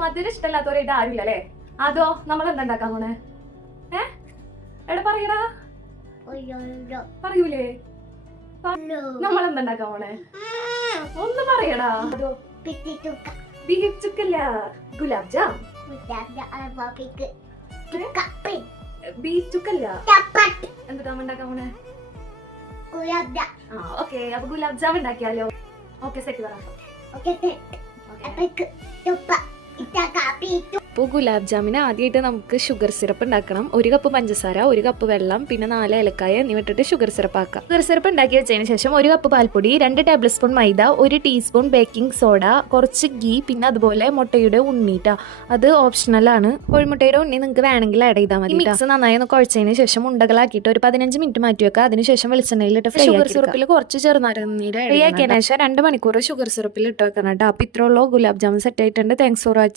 മധുരം ഇഷ്ടമല്ലാത്തവരായിട്ട് ആരുമില്ല അല്ലേ? അതോ നമ്മൾ എന്താ ഉണ്ടാക്കാൻ പോണേ? ഏ? എടാ പറയടാ. പറയൂലേ? നമ്മൾ എന്താ ഉണ്ടാക്കാൻ പോണേ? ഒന്ന് പറയടാ. അതോ ബീഫ് ചുക്കല്ല ഗുലാബ് ജാം. ബീഫ് ചുക്കല്ല എന്താ ഉണ്ടാക്കാൻ പോണേ? ആ ഓക്കെ അപ്പൊ ഗുലാബ് ജാം ഉണ്ടാക്കിയാലോ? ഓക്കെ സെറ്റ് പറ. അപ്പോൾ ഗുലാബ് ജാമിന് ആദ്യമായിട്ട് നമുക്ക് ഷുഗർ സിറപ്പ് ഉണ്ടാക്കണം. ഒരു കപ്പ് പഞ്ചസാര ഒരു കപ്പ് വെള്ളം പിന്നെ നാല് ഏലക്കായ എന്നിവ ഇട്ടിട്ട് ഷുഗർ സിറപ്പ് ആക്കാം ഷുഗർ സിറപ്പ് ഉണ്ടാക്കി വെച്ചതിന് ശേഷം ഒരു കപ്പ് പാൽപ്പൊടി രണ്ട് ടേബിൾ സ്പൂൺ മൈദ ഒരു ടീസ്പൂൺ ബേക്കിംഗ് സോഡ കുറച്ച് ഗീ പിന്നെ അതുപോലെ മുട്ടയുടെ ഉണ്ണീട്ട. അത് ഓപ്ഷണൽ ആണ്. കോഴിമുട്ടയുടെ ഉണ്ണി നിങ്ങൾക്ക് വേണമെങ്കിൽ ആഡ് ചെയ്താൽ മതി മിക്സ് നന്നായി ഒന്ന് കുഴച്ചതിന് ശേഷം ഉണ്ടകളാക്കിയിട്ട് ഒരു പതിനഞ്ച് മിനിറ്റ് മാറ്റി വെക്കുക. അതിനുശേഷം വെളിച്ചെണ്ണയിലിട്ട് ഷുഗർ സിറപ്പിൽ കുറച്ച് ചെറുനാരങ്ങ ഫ്രീ ആക്കിയതിനു ശേഷം രണ്ട് മണിക്കൂർ ഷുഗർ സിറപ്പിൽ ഇട്ട് വെക്കണം കേട്ടോ അപ്പോൾ ഇത്രയുള്ളൂ ഗുലാബ് ജാമുൻ സെറ്റ് ആയിട്ടുണ്ട്. Thanks for watching